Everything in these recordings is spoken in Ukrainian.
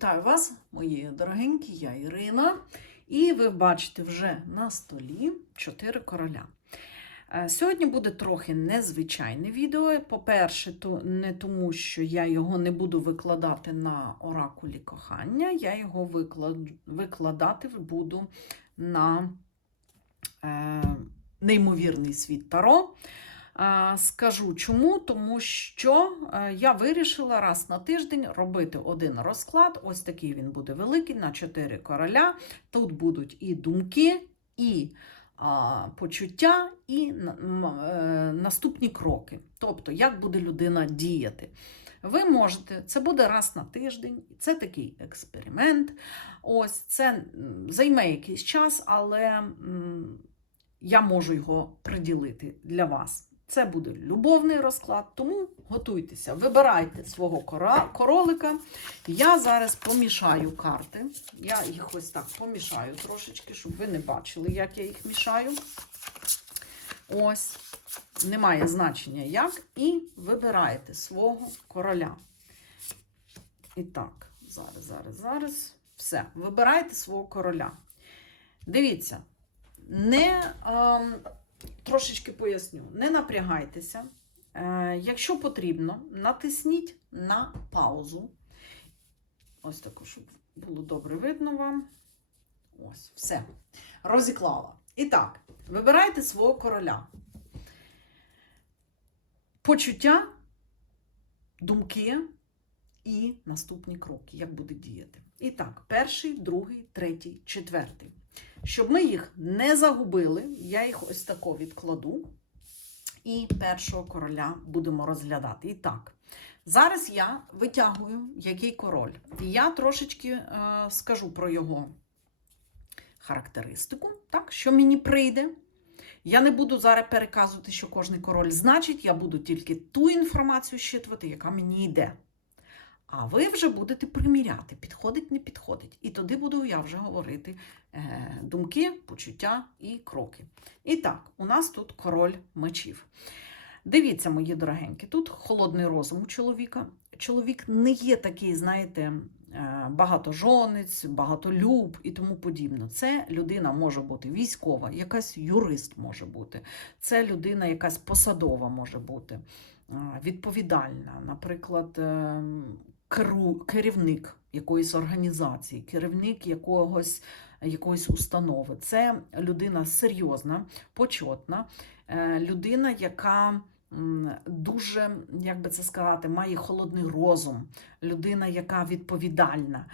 Вітаю вас, мої дорогенькі, я Ірина. І ви бачите вже на столі чотири короля. Е, Сьогодні буде трохи незвичайне відео. По-перше, то не тому, що я його не буду викладати на оракулі кохання, я його виклад... викладати буду на е, неймовірний світ Таро. А, Скажу чому, тому що е, я вирішила раз на тиждень робити один розклад. Ось такий він буде великий на чотири короля. Тут будуть і думки, і а, почуття, і е, наступні кроки. Тобто, як буде людина діяти. Ви можете, це буде раз на тиждень, це такий експеримент. Ось це займе якийсь час, але я можу його приділити для вас. Це буде любовний розклад, тому готуйтеся, вибирайте свого королика. Я зараз помішаю карти. Я їх ось так помішаю трошечки, щоб ви не бачили, як я їх мішаю. Ось, немає значення як. І вибираєте свого короля. І так, зараз, зараз, зараз. Все, вибирайте свого короля. Дивіться, не. ем, трошечки поясню. Не напрягайтеся. Е, якщо потрібно, натисніть на паузу. Ось таку, щоб було добре видно вам. Ось, все. Розіклала. І так, вибирайте свого короля. Почуття, думки і наступні кроки, як буде діяти. І так, перший, другий, третій, четвертий. Щоб ми їх не загубили, я їх ось тако відкладу. І першого короля будемо розглядати. І так, зараз я витягую який король. І я трошечки е, скажу про його характеристику, так, що мені прийде. Я не буду зараз переказувати, що кожний король значить, я буду тільки ту інформацію щитувати, яка мені йде. А ви вже будете приміряти, підходить, не підходить. І тоді буду я вже говорити е, думки, почуття і кроки. І так, у нас тут король мечів. Дивіться, мої дорогенькі, тут холодний розум у чоловіка. Чоловік не є такий, знаєте, е, багатожонець, багатолюб і тому подібне. Це людина може бути військова, якась юрист може бути, це людина якась посадова може бути, відповідальна, наприклад, е, керу, керівник якоїсь організації, керівник якогось, якоїсь установи. Це людина серйозна, почетна, е, людина, яка дуже, як би це сказати, має холодний розум, людина, яка відповідальна.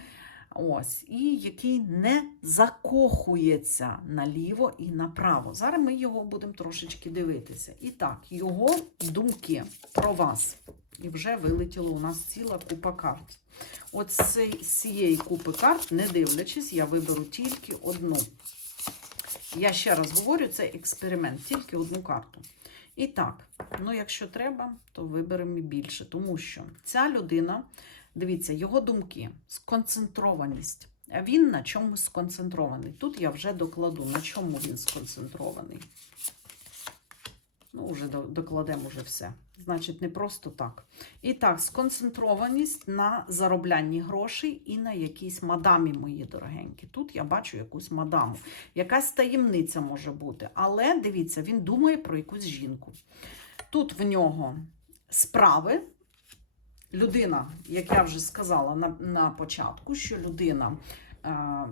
Ось, і який не закохується наліво і направо. Зараз ми його будемо трошечки дивитися. І так, його думки про вас. І вже вилетіло у нас ціла купа карт. От з цієї купи карт, не дивлячись, я виберу тільки одну. Я ще раз говорю, це експеримент, тільки одну карту. І так, ну якщо треба, то виберемо і більше, тому що ця людина, дивіться, його думки, сконцентрованість. Він на чомусь сконцентрований. Тут я вже докладу, на чому він сконцентрований. Ну, вже докладемо вже все. Значить, не просто так. І так, сконцентрованість на зароблянні грошей і на якійсь мадамі, мої дорогенькі. Тут я бачу якусь мадаму. Якась таємниця може бути. Але дивіться, він думає про якусь жінку. Тут в нього справи. Людина, як я вже сказала на, на початку, що людина. Е,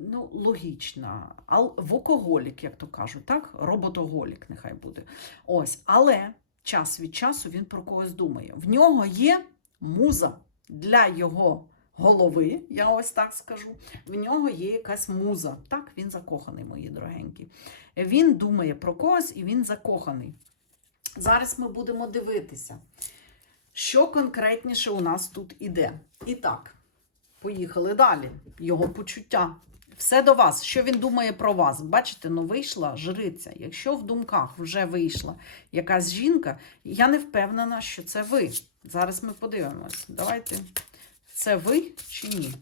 Ну, логічна, вокоголік, як то кажуть, так? Роботоголік, нехай буде. Ось, але час від часу він про когось думає. В нього є муза для його голови, я ось так скажу. В нього є якась муза. Так, він закоханий, мої дорогенькі. Він думає про когось і він закоханий. Зараз ми будемо дивитися, що конкретніше у нас тут іде. І так, поїхали далі. Його почуття. Все до вас. Що він думає про вас? Бачите, ну вийшла жриця. Якщо в думках вже вийшла якась жінка, я не впевнена, що це ви. Зараз ми подивимось. Давайте. Це ви чи ні?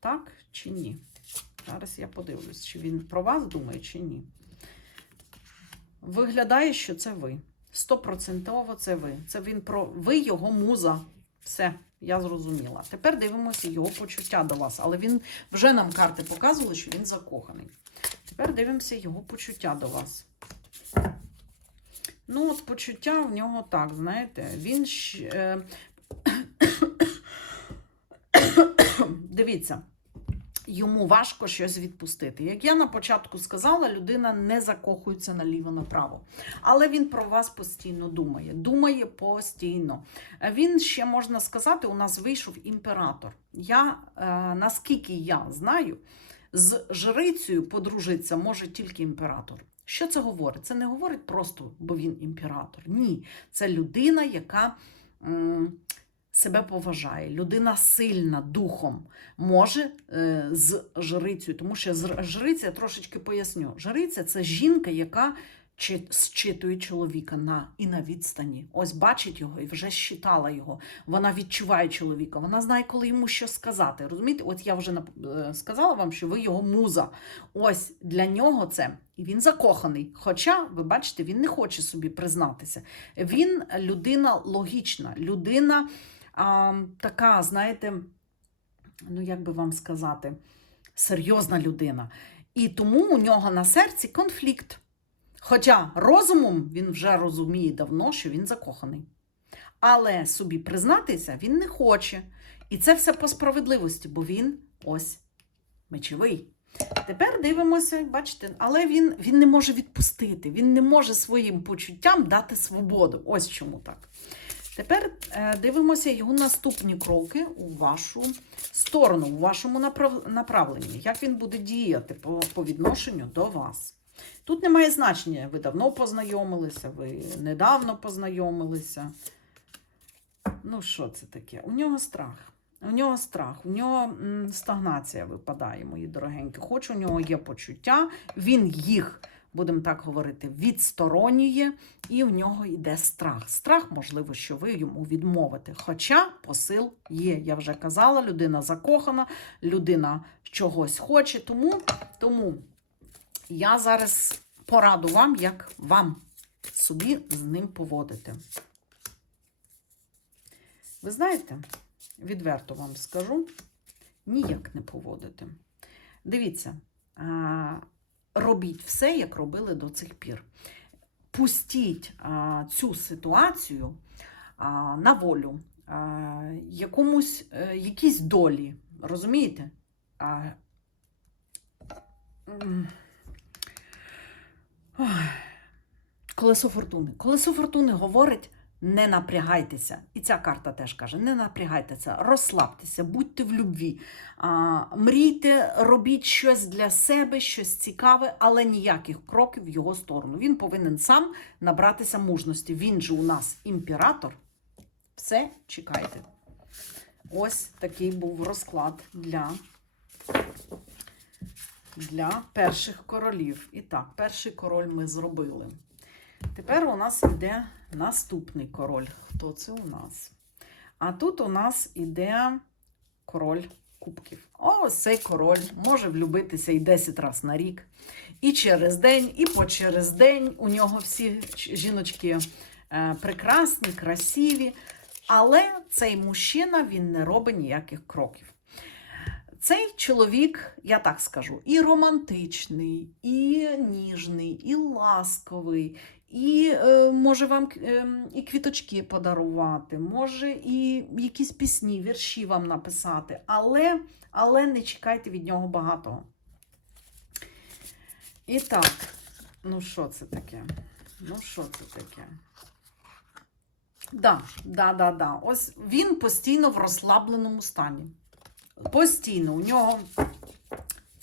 Так чи ні? Зараз я подивлюсь, чи він про вас думає, чи ні. Виглядає, що це ви. Стопроцентово це ви. Це він про ви його муза. Все, я зрозуміла. Тепер дивимося його почуття до вас. Але він вже нам карти показували, що він закоханий. Тепер дивимося його почуття до вас. Ну, от почуття в нього так, знаєте, він е, дивіться, йому важко щось відпустити. Як я на початку сказала, людина не закохується наліво-направо. Але він про вас постійно думає. Думає постійно. Е, Він ще можна сказати, у нас вийшов імператор. Я, е, наскільки я знаю, з жрицею подружитися може тільки імператор. Що це говорить? Це не говорить просто, бо він імператор. Ні, це людина, яка м, себе поважає, людина сильна духом може е, з жрицею. Тому що жриця, трошечки поясню, жриця це жінка, яка чи- зчитує чоловіка на і на відстані. Ось бачить його і вже щитала його. Вона відчуває чоловіка, вона знає, коли йому що сказати. Розумієте? От я вже е, сказала вам, що ви його муза. Ось для нього це. І він закоханий. Хоча, ви бачите, він не хоче собі признатися. Він людина логічна, людина а, така, знаєте, ну як би вам сказати, серйозна людина. І тому у нього на серці конфлікт. Хоча розумом він вже розуміє давно, що він закоханий. Але собі признатися він не хоче. І це все по справедливості, бо він ось мечовий. Тепер дивимося, бачите, але він, він не може відпустити, він не може своїм почуттям дати свободу. Ось чому так. Тепер е, дивимося його наступні кроки у вашу сторону, у вашому направленні. Як він буде діяти по, відношенню до вас. Тут немає значення, ви давно познайомилися, ви недавно познайомилися. Ну, що це таке? У нього страх. У нього страх, у нього стагнація випадає, мої дорогенькі. Хоч у нього є почуття, він їх, будемо так говорити, відсторонює, і в нього йде страх. Страх, можливо, що ви йому відмовите. Хоча посил є. Я вже казала, людина закохана, людина чогось хоче. Тому, тому я зараз пораду вам, як вам собі з ним поводити. Ви знаєте, відверто вам скажу, ніяк не поводити. Дивіться, робіть все, як робили до цих пір. Пустіть а, цю ситуацію а, на волю, а, якомусь, е, якійсь долі. Розумієте? А. Колесо фортуни. Колесо фортуни говорить. Не напрягайтеся. І ця карта теж каже: не напрягайтеся, розслабтеся, будьте в любві, а, мрійте, робіть щось для себе, щось цікаве, але ніяких кроків в його сторону. Він повинен сам набратися мужності. Він же у нас імператор. Все, чекайте. Ось такий був розклад для, для перших королів. І так, перший король ми зробили. Тепер у нас йде наступний король. Хто це у нас? А тут у нас іде король кубків. Ось цей король може влюбитися і 10 разів на рік. І через день, і по через день. У нього всі жіночки е, прекрасні, красиві. Але цей мужчина він не робить ніяких кроків. Цей чоловік, я так скажу, і романтичний, і ніжний, і ласковий, і е, може вам е, і квіточки подарувати, може і якісь пісні, вірші вам написати, але, але не чекайте від нього багатого. І так, ну що це таке? Ну, що це таке? Да, да, да, да. Ось він постійно в розслабленому стані. Постійно у нього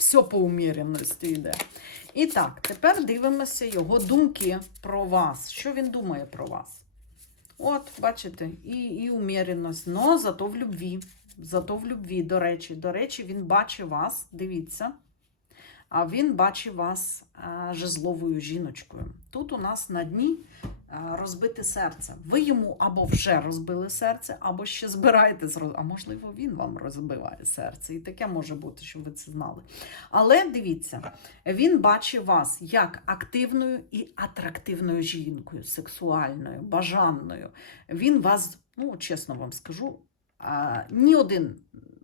все по уміряності йде. І так, тепер дивимося його думки про вас. Що він думає про вас? От, бачите, і, і уміреність, но зато в любві. Зато в любві, до речі. До речі, він бачить вас, дивіться. А він бачить вас а, жезловою жіночкою. Тут у нас на дні розбите серце. Ви йому або вже розбили серце, або ще збираєтесь, роз- а можливо, він вам розбиває серце. І таке може бути, щоб ви це знали. Але дивіться, він бачить вас як активною і атрактивною жінкою, сексуальною, бажаною. Він вас, ну чесно вам скажу, ні один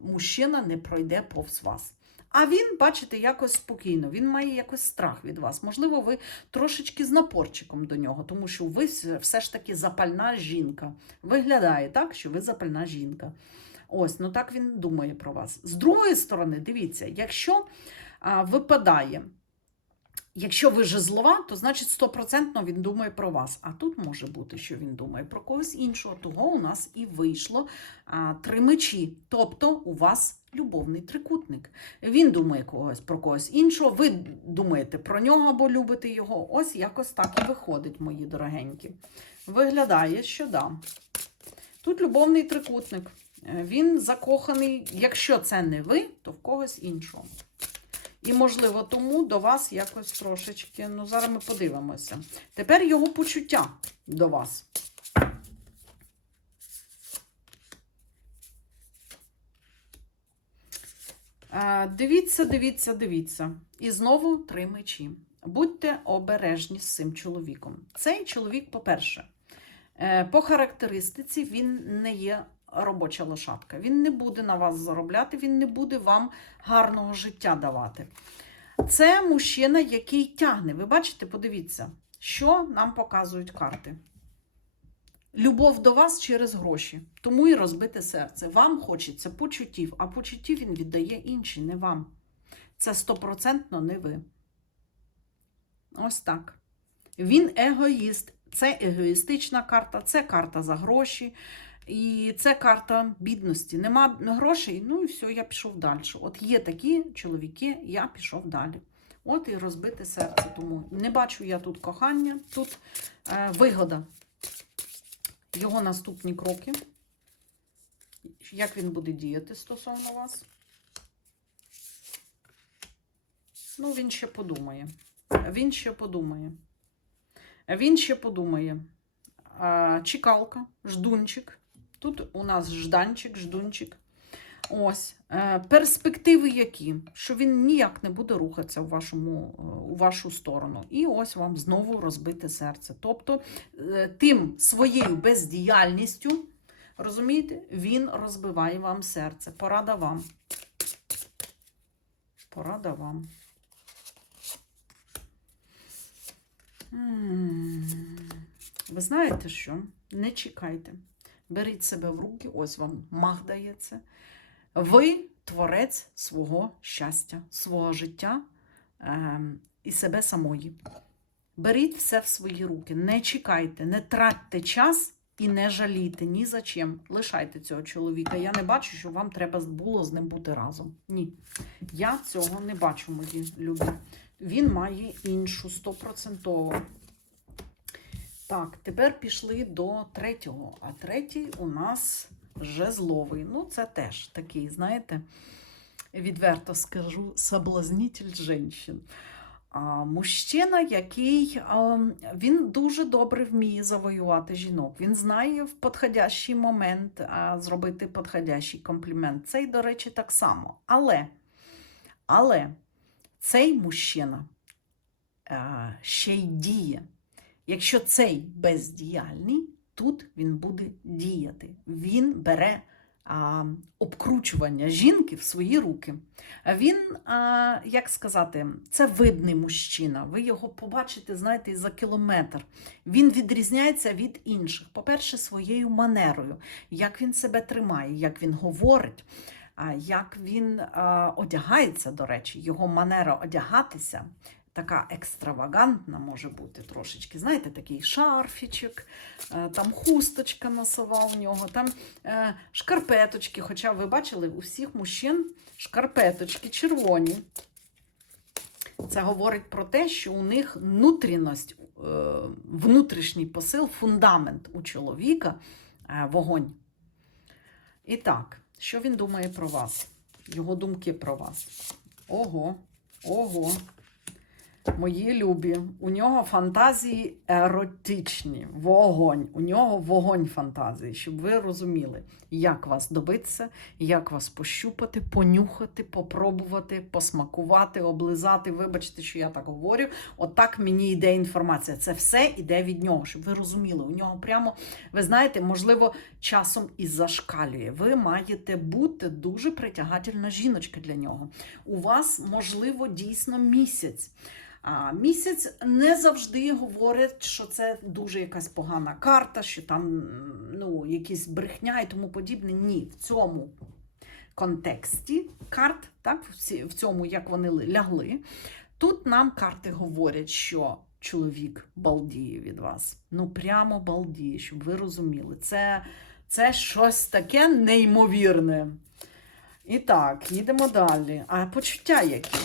мужчина не пройде повз вас. А він, бачите, якось спокійно, він має якось страх від вас. Можливо, ви трошечки з напорчиком до нього, тому що ви все ж таки запальна жінка. Виглядає так, що ви запальна жінка. Ось, ну так він думає про вас. З другої сторони, дивіться, якщо а, випадає, якщо ви жезлова, то значить стопроцентно він думає про вас. А тут може бути, що він думає про когось іншого. Того у нас і вийшло а, три мечі. Тобто у вас любовний трикутник. Він думає когось про когось іншого, ви думаєте про нього або любите його. Ось якось так і виходить, мої дорогенькі. Виглядає, що да. Тут любовний трикутник. Е, Він закоханий, якщо це не ви, то в когось іншого. І, можливо, тому до вас якось трошечки. Ну, зараз ми подивимося. Тепер його почуття до вас. Е, Дивіться, дивіться, дивіться. І знову три мечі. Будьте обережні з цим чоловіком. Цей чоловік, по-перше, е, по характеристиці він не є робоча лошадка. Він не буде на вас заробляти, він не буде вам гарного життя давати. Це мужчина, який тягне. Ви бачите, подивіться, що нам показують карти. Любов до вас через гроші, тому і розбите серце. Вам хочеться почуттів, а почуттів він віддає інші, не вам. Це стопроцентно не ви. Ось так. Він егоїст. Це егоїстична карта, це карта за гроші. І це карта бідності. Нема грошей, ну і все, я пішов далі. От є такі чоловіки, я пішов далі. От і розбите серце. Тому не бачу я тут кохання, тут е, вигода. Його наступні кроки. Як він буде діяти стосовно вас? Ну, він ще подумає. Він ще подумає. Він ще подумає. Чекалка, ждунчик. Тут у нас жданчик, ждунчик. Ось. Е, Перспективи які? Що він ніяк не буде рухатися у, вашому, е, у вашу сторону. І ось вам знову розбите серце. Тобто, е, тим своєю бездіяльністю, розумієте, він розбиває вам серце. Порада вам. Порада вам. Ви знаєте що? Не чекайте. Беріть себе в руки, ось вам мах дається. Ви творець свого щастя, свого життя е, і себе самої. Беріть все в свої руки. Не чекайте, не тратьте час і не жалійте ні за чим. Лишайте цього чоловіка. Я не бачу, що вам треба було з ним бути разом. Ні. Я цього не бачу, мої любі. Він має іншу стопроцентово. Так, тепер пішли до третього. А третій у нас жезловий. Ну, це теж такий, знаєте, відверто скажу, соблазнитель жінчин. А, мужчина, який він дуже добре вміє завоювати жінок. Він знає в підходящий момент зробити підходящий комплімент. Цей, до речі, так само. Але, але цей мужчина ще й діє. Якщо цей бездіяльний, тут він буде діяти. Він бере а, обкручування жінки в свої руки. Він, а, як сказати, це видний мужчина. Ви його побачите, знаєте, за кілометр. Він відрізняється від інших. По-перше, своєю манерою, як він себе тримає, як він говорить. Як він одягається, до речі, його манера одягатися така екстравагантна може бути трошечки. Знаєте, такий шарфічок, е, там хусточка носова в нього, там е, шкарпеточки. Хоча ви бачили, у всіх мужчин шкарпеточки червоні. Це говорить про те, що у них внутрішність, е, внутрішній посил, фундамент у чоловіка вогонь. І так, що він думає про вас? Його думки про вас. Ого, ого. Мої любі, у нього фантазії еротичні, вогонь. У нього вогонь фантазії, щоб ви розуміли, як вас добитися, як вас пощупати, понюхати, попробувати, посмакувати, облизати. Вибачте, що я так говорю. Отак мені йде інформація. Це все йде від нього, щоб ви розуміли. У нього прямо, ви знаєте, можливо, часом і зашкалює. Ви маєте бути дуже притягательна жіночка для нього. У вас, можливо, дійсно місяць. А місяць не завжди говорить, що це дуже якась погана карта, що там ну, якісь брехня і тому подібне. Ні, в цьому контексті карт, так, в цьому, як вони лягли, тут нам карти говорять, що чоловік балдіє від вас. Ну, прямо балдіє, щоб ви розуміли. Це, це щось таке неймовірне. І так, їдемо далі. А почуття які?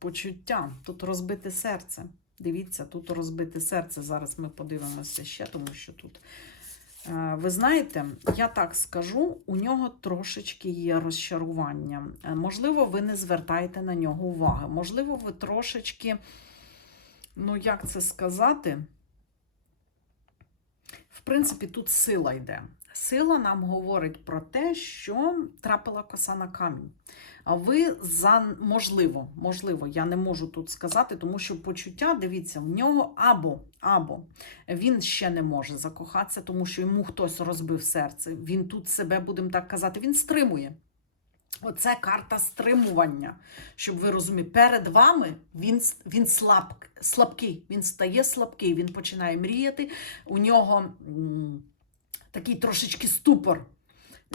Почуття. Тут розбите серце. Дивіться, тут розбите серце. Зараз ми подивимося ще, тому що тут. е, Ви знаєте, я так скажу, у нього трошечки є розчарування. Е, Можливо, ви не звертаєте на нього уваги. Можливо, ви трошечки, ну як це сказати? В принципі, тут сила йде. Сила нам говорить про те, що трапила коса на камінь. Ви за можливо, можливо, я не можу тут сказати, тому що почуття, дивіться, в нього або, або він ще не може закохатися, тому що йому хтось розбив серце. Він тут себе, будемо так казати, він стримує. Оце карта стримування, щоб ви розуміли, перед вами він, він слаб, слабкий, він стає слабкий, він починає мріяти. У нього м, такий трошечки ступор.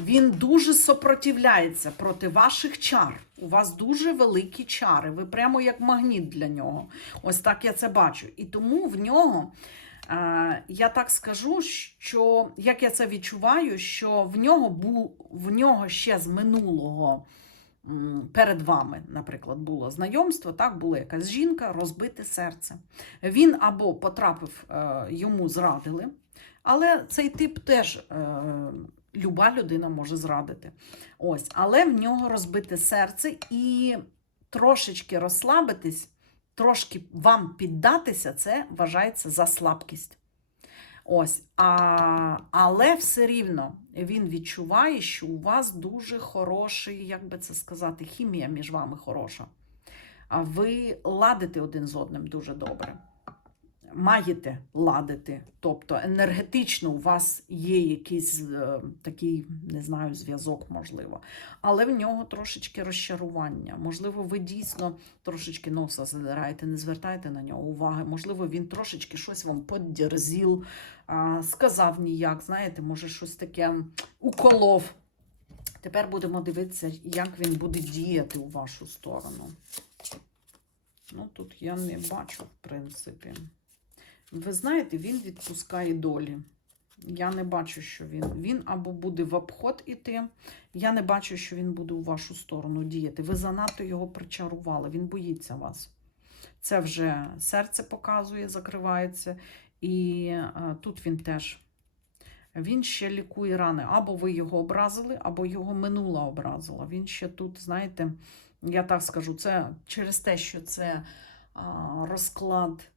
Він дуже сопротивляється проти ваших чар. У вас дуже великі чари. Ви прямо як магніт для нього. Ось так я це бачу. І тому в нього, е, я так скажу, що як я це відчуваю, що в нього був в нього ще з минулого. Перед вами, наприклад, було знайомство, так, була якась жінка, розбите серце. Він або потрапив, е, йому зрадили, але цей тип теж е, люба людина може зрадити. Ось, але в нього розбите серце і трошечки розслабитись, трошки вам піддатися, це вважається за слабкість. Ось, а, але все рівно він відчуває, що у вас дуже хороший, як би це сказати, хімія між вами хороша. А ви ладите один з одним дуже добре маєте ладити. Тобто енергетично у вас є якийсь е, такий, не знаю, зв'язок, можливо. Але в нього трошечки розчарування. Можливо, ви дійсно трошечки носа задираєте, не звертаєте на нього уваги. Можливо, він трошечки щось вам поддерзіл, а, сказав ніяк, знаєте, може, щось таке уколов. Тепер будемо дивитися, як він буде діяти у вашу сторону. Ну, тут я не бачу, в принципі. Ви знаєте, він відпускає долі. Я не бачу, що він. Він або буде в обход іти. Я не бачу, що він буде у вашу сторону діяти. Ви занадто його причарували, він боїться вас. Це вже серце показує, закривається. І а, тут він теж. Він ще лікує рани. Або ви його образили, або його минула образила. Він ще тут, знаєте, я так скажу, це через те, що це а, розклад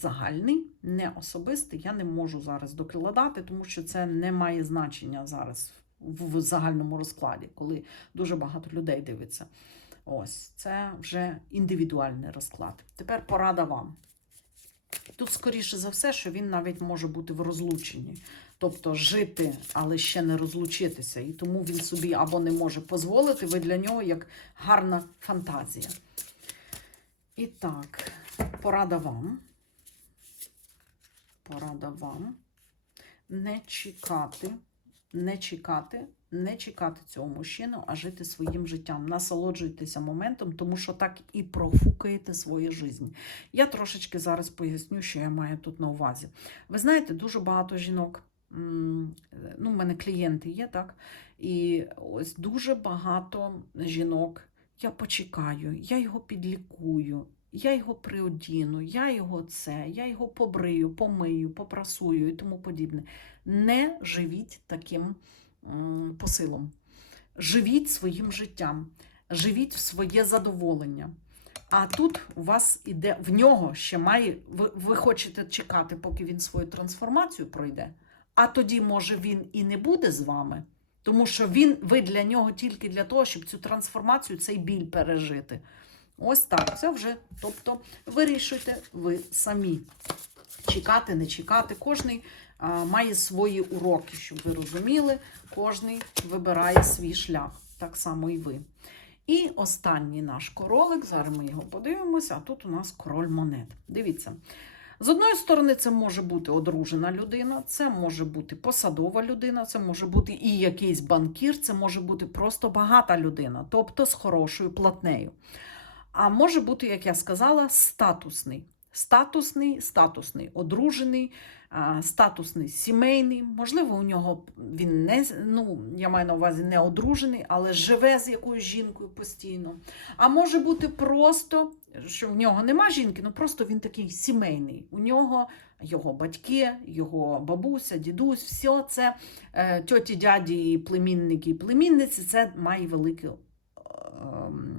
загальний, не особистий, я не можу зараз докладати, тому що це не має значення зараз в, загальному розкладі, коли дуже багато людей дивиться. Ось, це вже індивідуальний розклад. Тепер порада вам. Тут, скоріше за все, що він навіть може бути в розлученні. Тобто жити, але ще не розлучитися. І тому він собі або не може дозволити, ви для нього як гарна фантазія. І так, порада вам. Порада вам. Не чекати, не чекати, не чекати цього мужчину, а жити своїм життям. Насолоджуйтеся моментом, тому що так і профукаєте свою життя. Я трошечки зараз поясню, що я маю тут на увазі. Ви знаєте, дуже багато жінок. Ну, в мене клієнти є, так? І ось дуже багато жінок. Я почекаю, я його підлікую, я його приодіну, я його це, я його побрию, помию, попрасую і тому подібне. Не живіть таким посилом. Живіть своїм життям. живіть в своє задоволення. А тут у вас іде в нього ще має. Ви, ви хочете чекати, поки він свою трансформацію пройде. А тоді, може, він і не буде з вами, тому що він, ви для нього тільки для того, щоб цю трансформацію, цей біль пережити. Ось так. Це вже, тобто, вирішуйте ви самі. Чекати, не чекати. Кожний а, має свої уроки, щоб ви розуміли. Кожний вибирає свій шлях. Так само і ви. І останній наш королик, зараз ми його подивимося, а тут у нас король монет. Дивіться. З одної сторони, це може бути одружена людина, це може бути посадова людина, це може бути і якийсь банкір, це може бути просто багата людина, тобто з хорошою платнею. А може бути, як я сказала, статусний. Статусний, статусний, одружений, статусний сімейний. Можливо, у нього він не ну, я маю на увазі не одружений, але живе з якоюсь жінкою постійно. А може бути просто, що в нього нема жінки, ну просто він такий сімейний. У нього його батьки, його бабуся, дідусь, все це е, тьоті, дяді, племінники і племінниці, це має велику ем,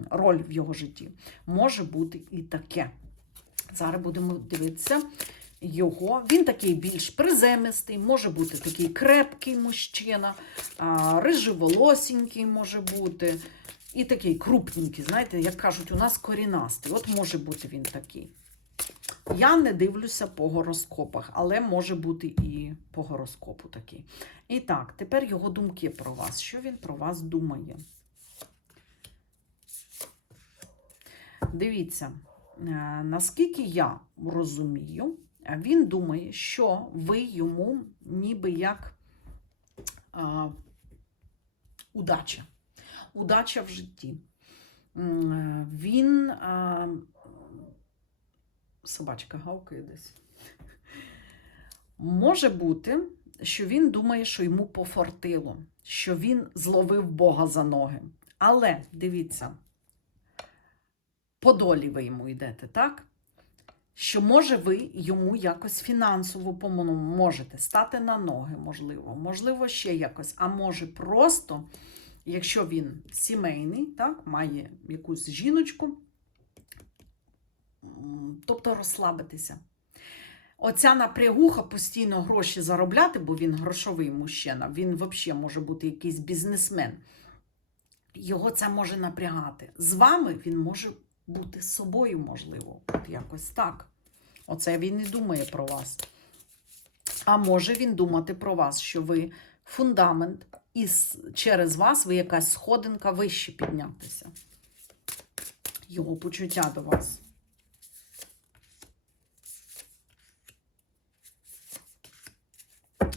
роль в його житті. Може бути і таке. Зараз будемо дивитися його. Він такий більш приземистий, може бути такий крепкий мужчина, рижеволосінький може бути. І такий крупненький, знаєте, як кажуть, у нас корінастий. От може бути він такий. Я не дивлюся по гороскопах, але може бути і по гороскопу такий. І так, тепер його думки про вас. Що він про вас думає? Дивіться, е, наскільки я розумію, е, він думає, що ви йому ніби як а, удача. Удача в житті. Е, Він а, собачка гавкає десь. Може бути, що він думає, що йому пофартило, що він зловив Бога за ноги. Але дивіться, по долі ви йому йдете, так? Що може ви йому якось фінансово поможете стати на ноги, можливо, можливо, ще якось. А може просто, якщо він сімейний, так, має якусь жіночку, тобто розслабитися. Оця напрягуха постійно гроші заробляти, бо він грошовий мужчина, він взагалі може бути якийсь бізнесмен. Його це може напрягати. З вами він може бути собою, можливо, от якось так. Оце він і думає про вас. А може він думати про вас, що ви фундамент, і через вас ви якась сходинка вище піднятися. Його почуття до вас.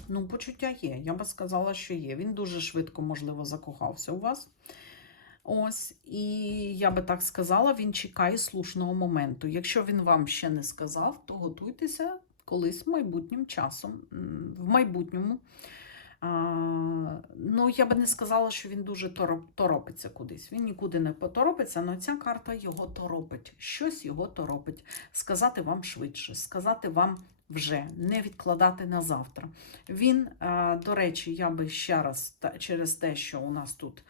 Ну, почуття є. Я би сказала, що є. Він дуже швидко, можливо, закохався у вас. Ось, і я би так сказала, він чекає слушного моменту. Якщо він вам ще не сказав, то готуйтеся колись майбутнім часом, в майбутньому. А, ну, я би не сказала, що він дуже торо- торопиться кудись. Він нікуди не поторопиться, але ця карта його торопить. Щось його торопить. Сказати вам швидше, сказати вам вже, не відкладати на завтра. Він, до речі, я би ще раз через те, що у нас тут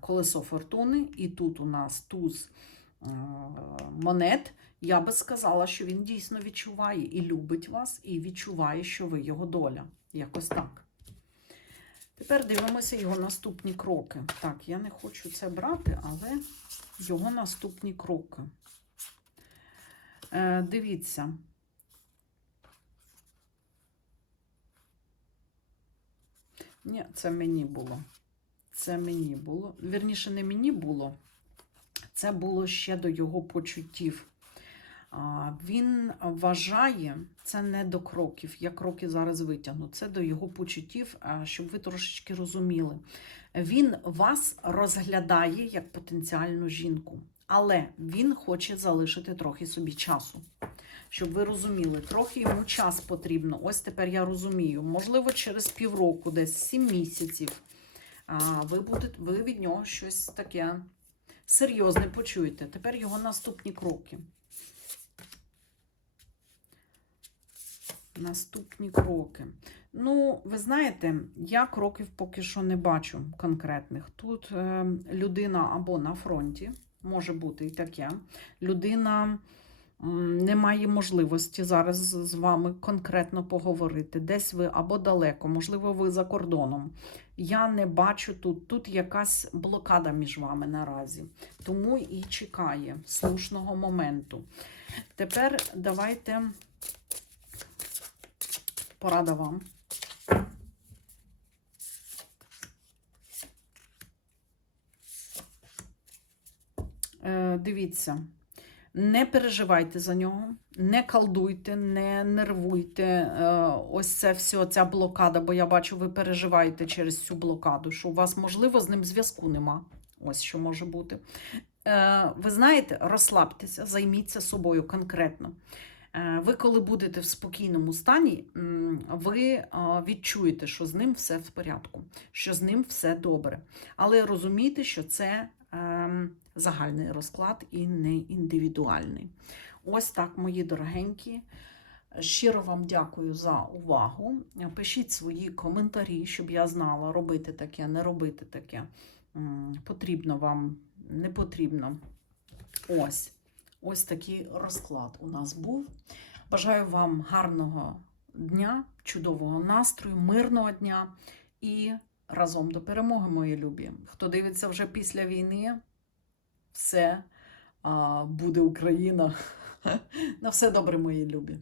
колесо фортуни, і тут у нас туз е, монет. Я би сказала, що він дійсно відчуває і любить вас, і відчуває, що ви його доля. Якось так. Tепер дивимося його наступні кроки. Так, я не хочу це брати, але його наступні кроки. Е, дивіться. Ні, це мені було. Це мені було. Вірніше, не мені було. Це було ще до його почуттів. Він вважає, це не до кроків, я кроки зараз витягну, це до його почуттів, щоб ви трошечки розуміли. Він вас розглядає як потенціальну жінку, але він хоче залишити трохи собі часу. Щоб ви розуміли, трохи йому час потрібно. Ось тепер я розумію. Можливо, через півроку, десь 7 місяців, ви, будете, ви від нього щось таке серйозне почуєте. Тепер його наступні кроки. Наступні кроки. Ну, ви знаєте, я кроків поки що не бачу конкретних. Тут е, людина або на фронті, може бути і таке. Людина м, не має можливості зараз з вами конкретно поговорити. Десь ви або далеко, можливо, ви за кордоном. Я не бачу тут. Тут якась блокада між вами наразі. Тому і чекає слушного моменту. Тепер давайте порада вам. Е, Дивіться, не переживайте за нього, не колдуйте, не нервуйте. е, Ось це все, ця блокада, бо я бачу, ви переживаєте через цю блокаду, що у вас, можливо, з ним зв'язку нема. Ось що може бути. Е, Ви знаєте, розслабтеся, займіться собою конкретно. Е, Ви, коли будете в спокійному стані, ви відчуєте, що з ним все в порядку, що з ним все добре. Але розумійте, що це ем, загальний розклад і не індивідуальний. Ось так, мої дорогенькі. Щиро вам дякую за увагу. Пишіть свої коментарі, щоб я знала, робити таке, не робити таке. Потрібно вам, не потрібно. Ось. Ось такий розклад у нас був. Бажаю вам гарного дня, чудового настрою, мирного дня і разом до перемоги, мої любі. Хто дивиться вже після війни, все буде Україна. На все добре, мої любі.